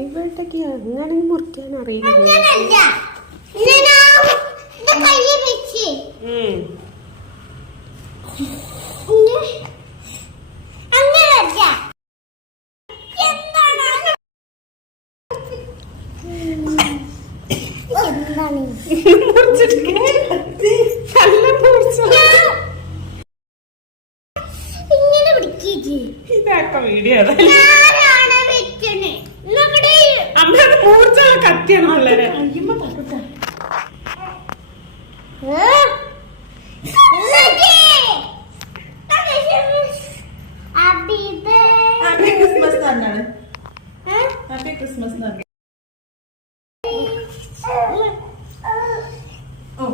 ഇവിടേക്ക് അങ്ങനെ മുറിക്കാൻ അറിയില്ല. ഇതാക്ക വീഡിയോ അമ്മ മൂർച്ചുള്ള കത്തിയാണ് വളരെ കഴിയുമ്പോ തട്ടുക. ഹാപ്പി ക്രിസ്മസ് തന്നാണ്. ഹാപ്പി ക്രിസ്മസ് തന്നെ. ഓ